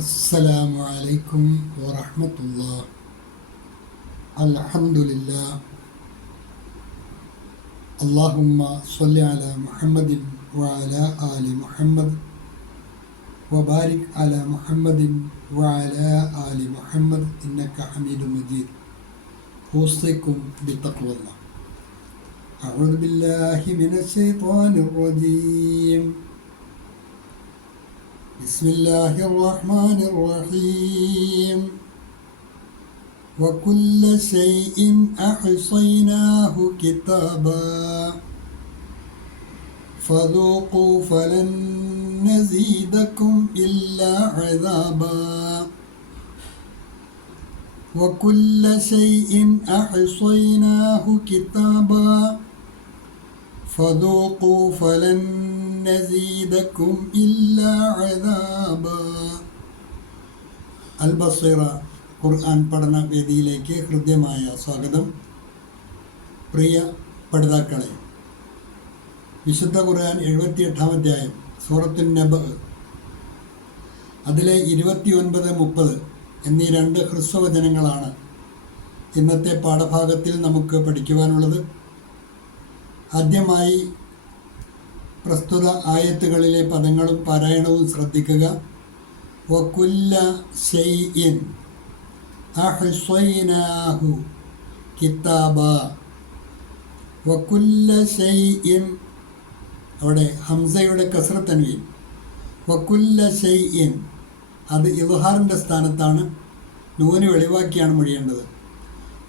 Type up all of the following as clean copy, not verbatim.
السلام عليكم ورحمة الله. الحمد لله. اللهم صل على محمد وعلى آل محمد وبارك على محمد وعلى آل محمد إنك حميد مجيد. أوصيكم بتقوى الله. أعوذ بالله من الشيطان الرجيم. بسم الله الرحمن الرحيم. وكل شيء أحصيناه كتابا فذوقوا فلن نزيدكم إلا عذابا. وكل شيء أحصيناه كتابا فذوقوا فلن نزيدكم إلا عذابا. അൽബസീറ ഖുർആൻ പഠന വേദിയിലേക്ക് ഹൃദ്യമായ സ്വാഗതം. പ്രിയ പഠിതാക്കളെ, വിശുദ്ധ ഖുർആൻ 78-ാം അധ്യായം സൂറത്തുൻ നബ്, അതിലെ 29-30 എന്നീ 2 ഹ്രസ്വവചനങ്ങളാണ് ഇന്നത്തെ പാഠഭാഗത്തിൽ നമുക്ക് പഠിക്കുവാനുള്ളത്. ആദ്യമായി പ്രസ്തുത ആയത്തുകളിലെ പദങ്ങളും പാരായണവും ശ്രദ്ധിക്കുക. വകുല്ല ശൈഇൻ അഹ്സൈനാഹു കിതാബ. വകുല്ല ശൈഇൻ, അവിടെ ഹംസയുടെ കസ്റ തൻവീൻ. വകുല്ല ശൈഇൻ, അത് ഇദ്ഹാറിൻ്റെ സ്ഥാനത്താണ്. നൂന് വെളിവാക്കിയാണ് മൊഴിയേണ്ടത്.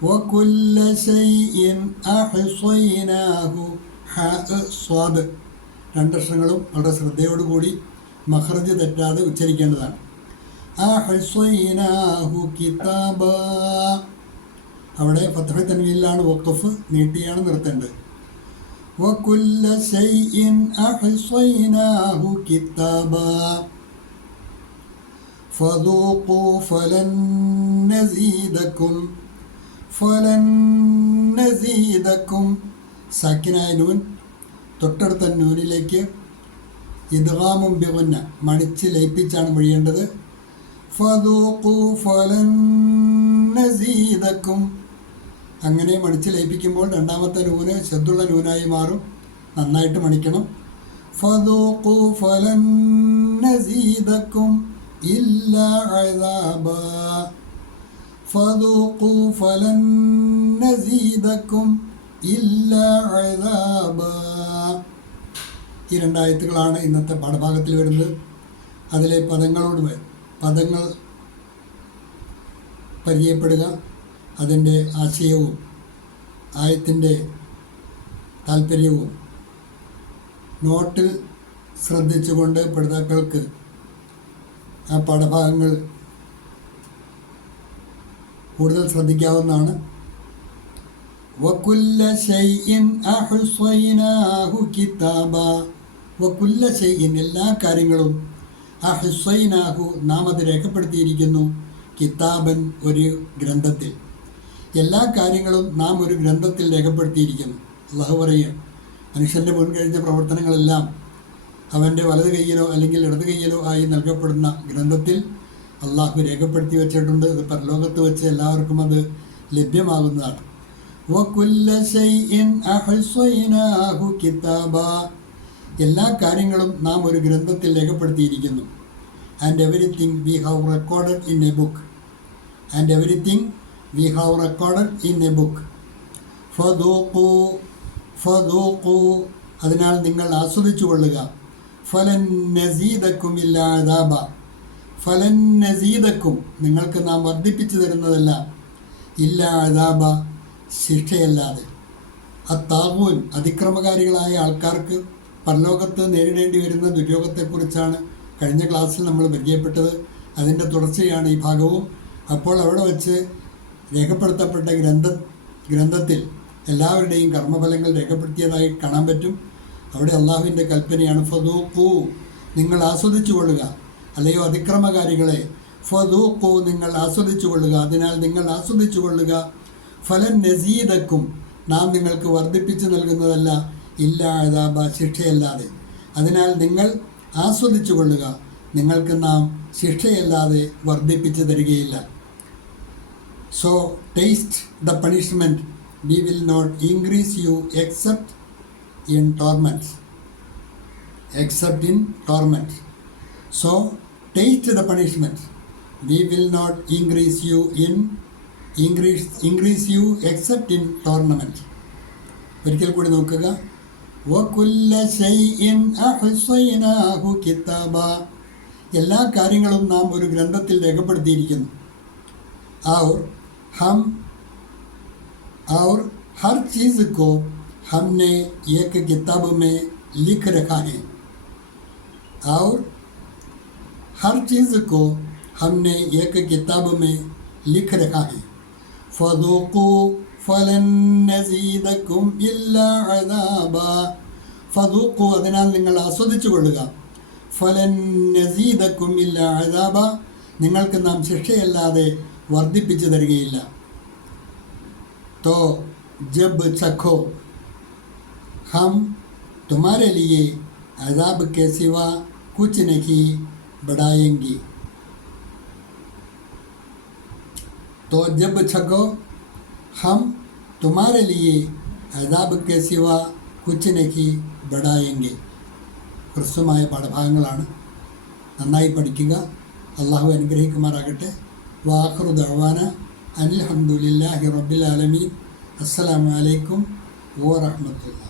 വകുല്ല ശൈഇൻ അഹ്സൈനാഹു, ഹ സ്വാദ് 2 അക്ഷരങ്ങളും വളരെ ശ്രദ്ധയോടുകൂടി മഖ്റജ് തെറ്റാതെ ഉച്ചരിക്കേണ്ടതാണ്. അഹ്സൈനാഹു കിതാബ, അവിടെ ഫത്ഹ് തൻവീനിലാണ് വഖഫ്, നീട്ടിയാണ് നിർത്തേണ്ടത്. വകുല്ല ശൈഇൻ അഹ്സൈനാഹു കിതാബ ഫദൂഖൂ ഫലൻ നസീദകും. ഫലൻ നസീദകും, സാക്കിനായ നൂൻ തൊട്ടടുത്ത നൂനിലേക്ക് ഇദ്ഗാമും ബിഗുന്ന മണിച്ച് ലയിപ്പിച്ചാണ് മൊഴിയേണ്ടത്. ഫദൂഖൂ ഫലൻ നസീദകും, അങ്ങനെ മണിച്ച് ലയിപ്പിക്കുമ്പോൾ രണ്ടാമത്തെ നൂന് ശദ്ദുള്ള നൂനായി മാറും. നന്നായിട്ട് മണിക്കണം. ഫദൂഖൂ ഫലൻ നസീദകും ഇല്ലാ അദാബാ. ഫദൂഖൂ ഫലൻ നസീദകും ഇല്ലാ അദാബാ. ഈ 2 ആയത്തുകളാണ് ഇന്നത്തെ പാഠഭാഗത്തിൽ വരുന്നത്. അതിലെ പദങ്ങൾ പരിചയപ്പെടുക, അതിൻ്റെ ആശയവും ആയത്തിൻ്റെ താല്പര്യവും നോട്ടിൽ ശ്രദ്ധിച്ചുകൊണ്ട് പഠിതാക്കൾക്ക് ആ പാഠഭാഗങ്ങൾ കൂടുതൽ ശ്രദ്ധിക്കാവുന്നതാണ്. വകുല്ല ശൈഇൻ അഹ്സൈനാഹു കിതാബ. വകുല്ല ശൈഇൻ, എല്ലാ കാര്യങ്ങളും, അഹ്സൈനാഹു, നാം അത് രേഖപ്പെടുത്തിയിരിക്കുന്നു, കിതാബൻ, ഒരു ഗ്രന്ഥത്തിൽ. എല്ലാ കാര്യങ്ങളും നാം ഒരു ഗ്രന്ഥത്തിൽ രേഖപ്പെടുത്തിയിരിക്കുന്നു. അല്ലാഹു പറയുക, മനുഷ്യൻ്റെ മുൻകഴിഞ്ഞ പ്രവർത്തനങ്ങളെല്ലാം അവൻ്റെ വലത് കൈയിലോ അല്ലെങ്കിൽ ഇടത് കൈയിലോ ആയി നൽകപ്പെടുന്ന ഗ്രന്ഥത്തിൽ അള്ളാഹു രേഖപ്പെടുത്തി വെച്ചിട്ടുണ്ട്. ഇത് പരലോകത്ത് വെച്ച് എല്ലാവർക്കും അത് ലഭ്യമാകുന്നതാണ്. വകുല്ല ശൈഇൻ അഹ്സൈനാഹു കിതാബ, എല്ലാ കാര്യങ്ങളും നാം ഒരു ഗ്രന്ഥത്തിൽ രേഖപ്പെടുത്തിയിരിക്കുന്നു. And everything we have recorded in a book. And everything we have recorded in a book. ഫദൂഖൂ ഫദൂഖൂ, അതിനാൽ നിങ്ങൾ ആസ്വദിച്ചു കൊള്ളുക. ഫലൻ നസീദകും ഇല്ലാ അദാബ. ഫലൻ നസീദകും, നിങ്ങൾക്ക് നാം വർദ്ധിപ്പിച്ചു തരുന്നതല്ല, ഇല്ലാ അദാബ, ശിക്ഷയല്ലാതെ. അത്താഗൂൻ, അതിക്രമകാരികളായ ആൾക്കാർക്ക് പരലോകത്ത് നേരിടേണ്ടി വരുന്ന ദുര്യോഗത്തെക്കുറിച്ചാണ് കഴിഞ്ഞ ക്ലാസ്സിൽ നമ്മൾ പരിചയപ്പെട്ടത്. അതിൻ്റെ തുടർച്ചയാണ് ഈ ഭാഗവും. അപ്പോൾ അവിടെ വച്ച് രേഖപ്പെടുത്തപ്പെട്ട ഗ്രന്ഥത്തിൽ എല്ലാവരുടെയും കർമ്മഫലങ്ങൾ രേഖപ്പെടുത്തിയതായി കാണാൻ പറ്റും. അവിടെ അള്ളാഹുവിൻ്റെ കൽപ്പനയാണ്, ഫദൂഖൂ, നിങ്ങൾ ആസ്വദിച്ചു കൊള്ളുക. അല്ലയോ അതിക്രമകാരികളെ, ഫദൂഖൂ, നിങ്ങൾ ആസ്വദിച്ചു കൊള്ളുക. അതിനാൽ നിങ്ങൾ ആസ്വദിച്ചു കൊള്ളുക. ഫലൻ നസീദക്കും, നാം നിങ്ങൾക്ക് വർദ്ധിപ്പിച്ചു നൽകുന്നതല്ല, ഇല്ല അദാബ, ശിക്ഷയല്ലാതെ. അതിനാൽ നിങ്ങൾ ആസ്വദിച്ചു കൊള്ളുക, നിങ്ങൾക്ക് നാം ശിക്ഷയല്ലാതെ വർദ്ധിപ്പിച്ചു തരികയില്ല. So taste the punishment, we will not increase you except in torment. So taste the punishment, we will not increase you except in torment. ഒരിക്കൽ കൂടി നോക്കുക. വകുല്ല ശൈഇൻ അഹ്സൈനാഹു കിതാബ, എല്ലാ കാര്യങ്ങളും നാം ഒരു ഗ്രന്ഥത്തിൽ രേഖപ്പെടുത്തിയിരിക്കുന്നു. और हर चीज़ को हमने एक किताब में लिख रखा है. और हर चीज़ को हमने एक किताब में लिख रखा है. फदूक़ू फलन नज़ीदकुम इल्ला अज़ाबा. ഫദൂഖു, അതിനാൽ നിങ്ങൾ ആസ്വദിച്ചു കൊള്ളുക. ഫലൻ നസീദക്കും ഇല്ല അസാബ, നിങ്ങൾക്ക് നാം ശിക്ഷയല്ലാതെ വർദ്ധിപ്പിച്ചു തരികയില്ല. तो जब चखो हम तुम्हारे लिए अजाब के सिवा कुछ नहीं बढ़ाएंगे. तो जब चखो हम तुम्हारे लिए अजाब के सिवा कुछ नहीं बढ़ाएंगे. ഹ്രസ്വമായ പാഠഭാഗങ്ങളാണ്. നന്നായി പഠിക്കുക. അള്ളാഹു അനുഗ്രഹിക്കുമാറാകട്ടെ. വാഖിറു ദഅ്വാന അൽഹംദുലില്ലാഹി റബ്ബിൽ ആലമീൻ. അസ്സലാമു അലൈക്കും വറഹ്മത്തുള്ളാഹി.